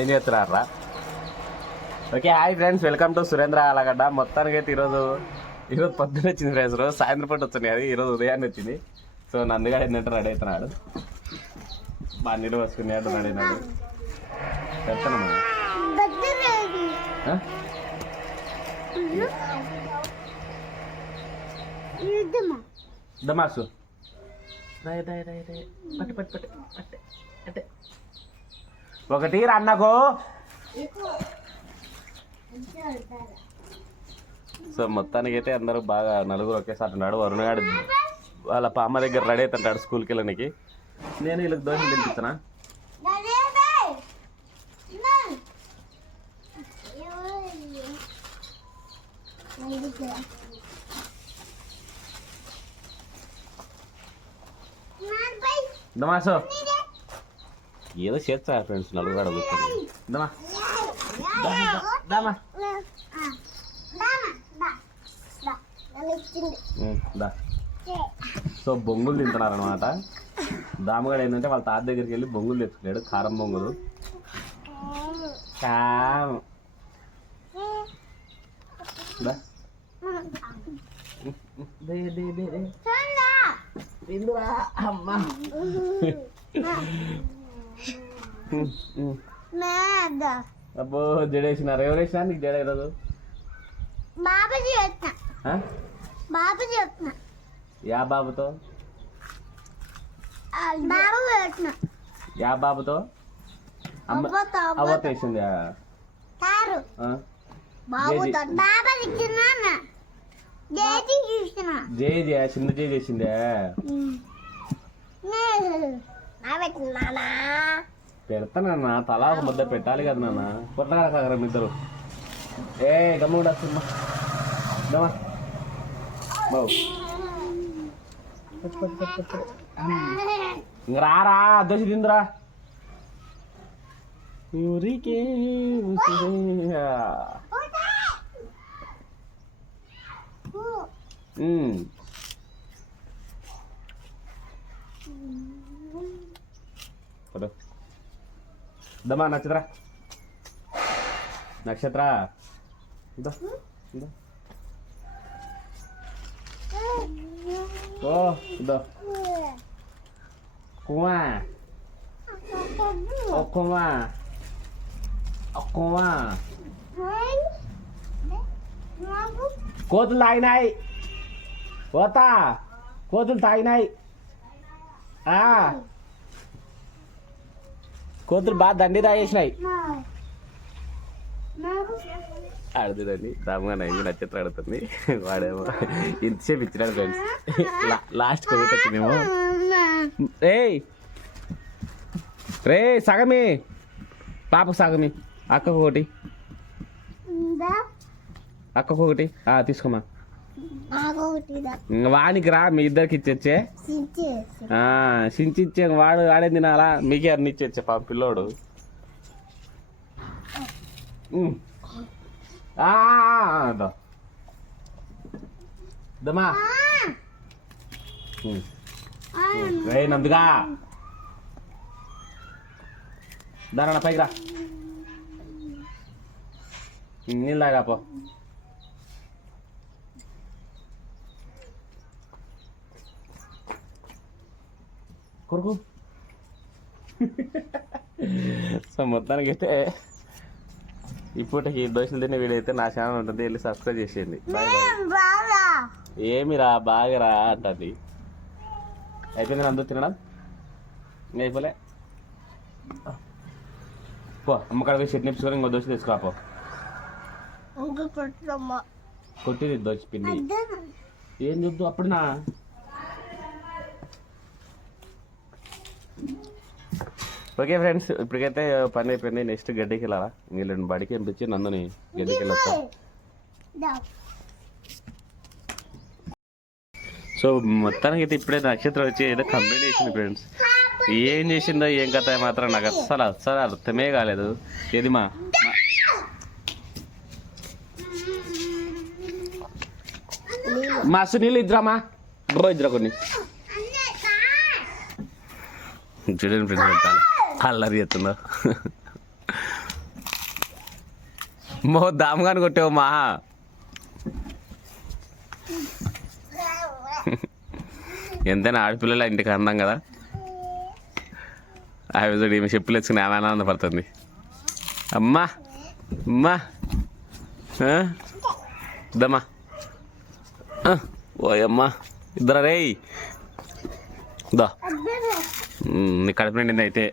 ఏం చేస్తున్నారా? Okay hi friends welcome to Surendra Allagadda మొత్తానికి అయితే ఈరోజు ఈరోజు పొద్దున్న వచ్చింది ఫ్రెండ్స్ రోజు సాయంత్రం పూట వచ్చింది అది ఈరోజు ఉదయాన్నే వచ్చింది. సో నందుగా ఏంటంటే రెడీ అవుతున్నాడు. మా నీళ్ళు వసుకున్నాడు రెడీ అయినాడు. చెప్తాను దమాసు పట్టు పట్టు పట్టు పట్టు. ఒకటి అన్నకు. సో మొత్తానికి అయితే అందరూ బాగా నలుగురు ఒకేసారి ఉన్నాడు వరుణ్ గాడు వాళ్ళ పామ్మ దగ్గర రెడీ అవుతుంటాడు స్కూల్కి వెళ్ళడానికి. నేను వీళ్ళకి దోశలు తినిపిస్తున్నా. దమాసు ఏదో చేస్తా ఫ్రెండ్స్ నలుగురు కూర్చొని దమా దామా ఉమ్, దా సో బొంగులు తింటున్నారు అనమాట దామగాడు ఏంటంటే వాళ్ళ తాత దగ్గరికి వెళ్ళి బొంగులు తెచ్చుకున్నాడు కారం బొంగులు. దా. తిందురా, అమ్మా. అబ్బో జడేసినారు. ఎవరు వేసినారు నీకు జడ ఈరోజు? బాబాజీ ఆ? బాబాజీ చెప్తున్నా యా బాబుతో? బాబు చెప్తున్నా యా బాబుతో? అమ్మ వేసింది బాబాజీ చిన్న జేజీ. చూస్తున్నా జే జే చిన్న జే చేసిందే పెడతానన్న తలా ఒక ముద్ద పెట్టాలి కదా నాన్న. కొట్టగా సాగరం ఇద్దరు. ఏ గమ్ముడు వస్తుందమ్మా దమా బావు. రారా దోశ తిందురా. ఊరికే దమా నక్షత్ర నక్షత్ర ఓ ఇదో కుమా ఓ కుమా ఓ కుమా కోతులు తాగినాయి పోతా. కోతులు తాగినాయి. ఆ. కోతులు బాగా దండి తాగేసినాయి. ఆడుతుందండి రాముగా నైమి నక్షత్రం ఆడుతుంది. వాడేమో ఇంతసేపు ఇచ్చినాడు ఫ్రెండ్స్. లాస్ట్ కోవిడ్ వచ్చిందేమో రే రే సగమే. పాపకు సగమే. అక్కకు ఒకటి. అక్కకు ఒకటి. ఆ, తీసుకోమా వానికి రా మీ ఇద్దరికి ఇచ్చొచ్చే. ఇచ్చే వాడు ఆడే తినాలా? మీకే అన్ని ఇచ్చొచ్చే పాప పిల్లోడు. ఉమ్. ఆ, ఆ, ఆ, దో. దమ్మా ఉమ్. రే నందుగా. దారా పైకి రా. నీళ్ళు పో కొరకు సో మొత్తానికి అయితే ఇప్పటికి దోశలు తినే వీడియో అయితే నా ఛానల్ ఉంటుంది వెళ్ళి సబ్స్క్రైబ్ చేసేయండి. ఏమిరా బాగరా అంటుంది. అయిపోయింది అందరూ తినడం? ఇంకా అయిపోలే? పో అమ్మకాడ పోయి చట్నీ ఇప్పించుకొని ఇంకో దోశ తీసుకురా పో. కొట్టింది దోశ పిండి. ఏం చూద్దు అప్పుడునా? ఓకే ఫ్రెండ్స్ ఇప్పటికైతే పని అయిపోయింది. నెక్స్ట్ గడ్డికి వెళ్ళాలా? వీళ్ళని బడికి పంపించి నందుని గడ్డికి వెళ్ళొస్తా. సో మొత్తానికి అయితే ఇప్పుడే నక్షత్రం వచ్చి ఏదో కంప్లీట్ చేసింది ఫ్రెండ్స్ ఏం చేసిందో ఏం కథ మాత్రం నాకు అస్సలు అస్సలు అర్థమే కాలేదు. ఏది మా? మా అసలు నీళ్ళు ఇద్దరామా? బ్రో ఇద్దరు కొన్ని. చూడండి ఫ్రెండ్స్ ఎంత అల్లరి చేస్తుందో మో దామగాని కొట్టావు మా. ఎంతైనా ఆడపిల్లల ఇంటికి అందం కదా. ఆ విధంగా ఈమె చెప్పులు వేసుకుని ఆమె ఆనందపడుతుంది అమ్మా అమ్మా. ఇద్దమ్మా. ఓయమ్మా ఇద్దరా రేయ్. దా. కడుపు నిండింది అయితే.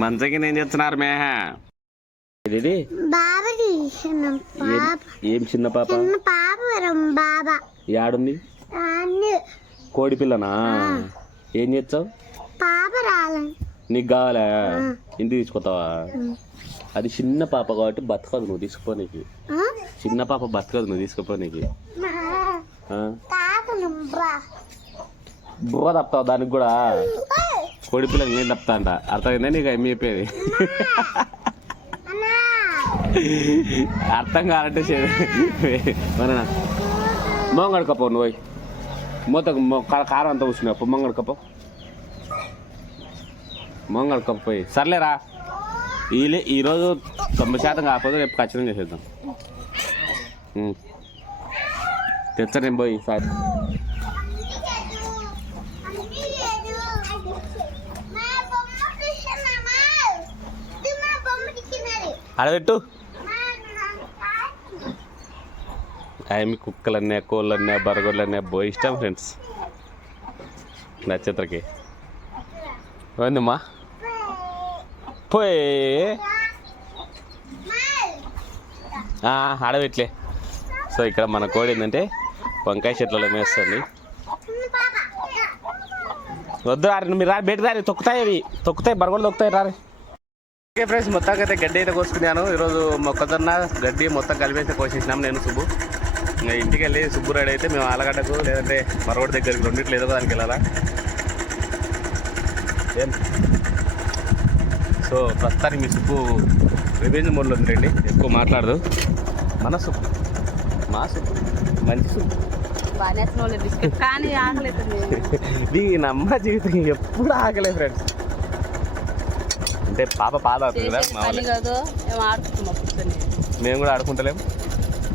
మంచకి నేను చేస్తున్నారు మేహ? ఇది ఏం చిన్న పాప? చిన్న పాప వరం బాబా. యాడుంది? కోడి పిల్లనా? ఏం చేస్తావు? పాప రాలని నీకు కావాలా? ఇంటికి తీసుకొస్తావా? అది చిన్న పాప కాబట్టి బతకదు నువ్వు తీసుకుపోనీకి చిన్న పాప బతకదు నువ్వు? తాతను బ్రా బుర్ర తప్పుతావు దానికి కూడా. కోడి పిల్లకి నేను తప్పుతా అంట అర్థమైందా నీకు అమ్మి చెప్పేది అన్నా. అర్థం కావాలంటే మన మొంగడకపో నువ్వు పోయి. మూత కారం అంతా కూర్చున్నావు మొంగడకపో మొంగడకపో పోయి. సర్లేరా. ఈలే ఈరోజు తొంభై శాతం కాకపోతే రేపు ఖచ్చితంగా చేసేద్దాం. తెచ్చా నేను పోయి సార్ అడబెట్టు ఆయమి కుక్కలన్నా కోళ్ళన్నా బరగోళ్ళన్నా బో ఇష్టం ఫ్రెండ్స్ నక్షత్రకి ఏందమ్మా పోయి అడవిట్లే ఆడబెట్లే సో ఇక్కడ మన కోడి ఏంటంటే వంకాయ చెట్లలో మేస్తుంది. వద్దు రారు మీరు రా బయటకు రారు తొక్కుతాయి అవి. తొక్కుతాయి బరగోళ్ళు తొక్కుతాయి రారు. ఓకే ఫ్రెండ్స్ మొత్తం అయితే గడ్డి అయితే కోసుకున్నాను. ఈరోజు మొక్కజొన్న గడ్డి మొత్తం కలిపేసి కోసేసినాం నేను సుబ్బు. ఇంకా ఇంటికి వెళ్ళి సుబ్బు రెడీ అయితే మేము ఆలగడ్డకు లేదంటే మరొకటి దగ్గరికి రెండిట్లు ఏదో ఒక దానికి వెళ్ళాలా? ఏం? సో ప్రస్తుతానికి మీ సుబ్బు రివెంజ్ మోడ్లో ఉందండి ఎక్కువ మాట్లాడదు. మన సుబ్బు. మా సుబ్బు మంచి బిస్కెట్. కానీ దీని నమ్మ జీవితం ఎప్పుడు ఆగలే ఫ్రెండ్స్. అంటే పాప కూర్చొని. మేము కూడా ఆడుకుంటలేము